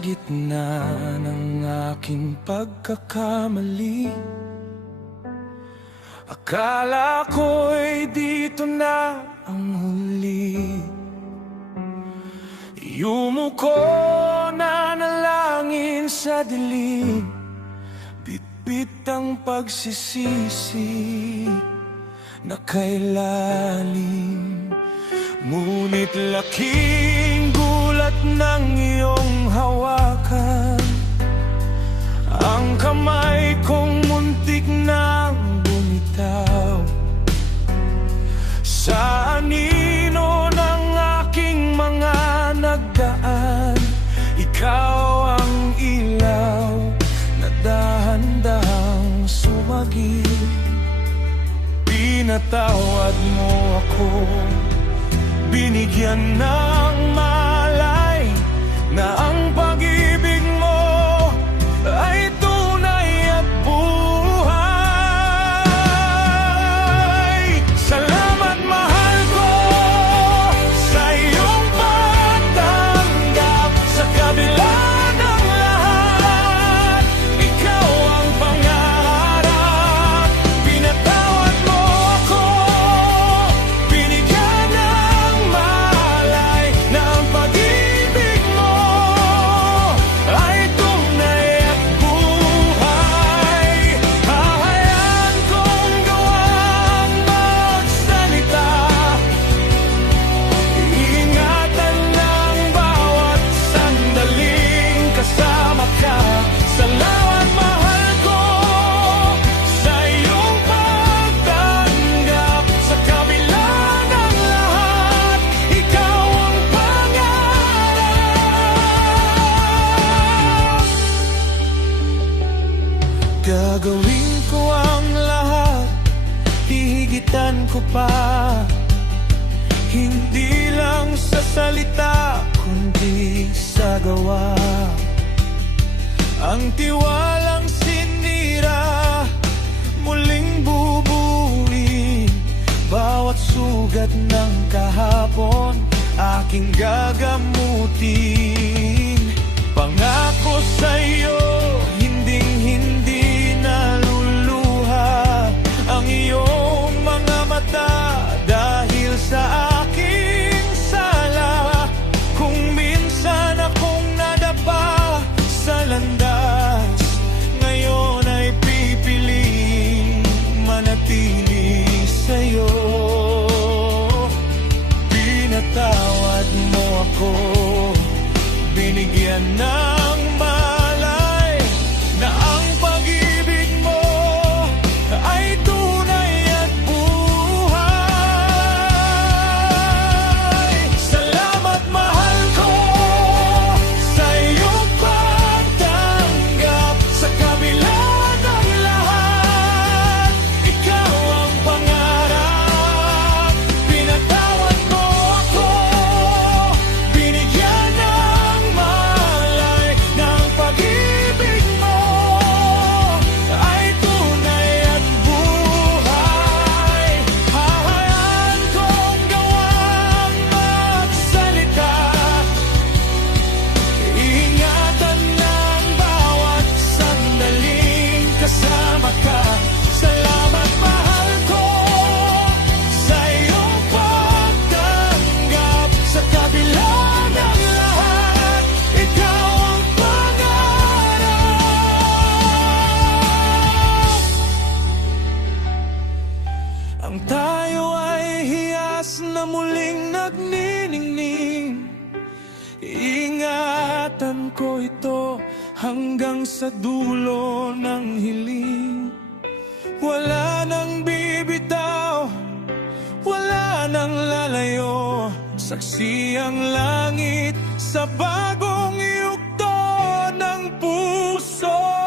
gitna ng aking pagkakamali, akala ko'y dito na ang huli. Yumuko na nalangin sa dilim, bitbit ang pagsisisi na kay lalim. Ngunit laking gulat ng iyong hawakan, ang kamay kong muntik nang bumitaw sa anino ng aking mga nagdaan. Ikaw ang ilaw na dahan-dahang sumagip. Pinatawad mo ako, binigyan ng malay na ang pag-ibig mo ay tunay at buhay. Salamat mahal ko sa iyong pagtanggap, sa kabila ng lahat, ikaw ang pangarap. Pinatawad mo ako, binigyan ng malay na ang pag-ibig mo ay tunay at buhay. Hahayaan kong gawang magsalita, iingatan ng bawat sandaling kasama ka. Salamat mahal ko sa iyong pagtanggap, sa kabila ng lahat, ikaw ang pangarap. Gagawin ko ang lahat, hihigitan ko pa, hindi lang sa salita kundi sa gawa. Ang tiwalang sinira, muling bubuin. Bawat sugat ng kahapon, aking gagamutin. Pangako sa'yo, hinding-hindi naluluha ang iyong mga mata dahil sa aking sala. Kung minsan akong nadapa sa landas, ngayon ay pipiling manatili sa'yo. Pinatawad mo ako, binigyan ng malay na ang pag-ibig mo ay tunay at buhay. Salamat mahal ko sa iyong pagtanggap, sa kabila ng lahat, ikaw ang pangarap. Pinatawad mo ako, binigyan ng malay na ang pag-ibig mo ay tunay at buhay. Hahayaan kong gawang magsalita, iingatan ng bawat sandaling kasama ka. Salamat mahal ko sa iyong pagtanggap, sa kabila ng lahat, ikaw ang pangarap. Ang tayo ay hiyas na muling nagniningning, iingatan ko ito hanggang sa dulo ng hiling. Wala nang bibitaw, wala nang lalayo, saksi ang langit sa bagong yugto ng puso.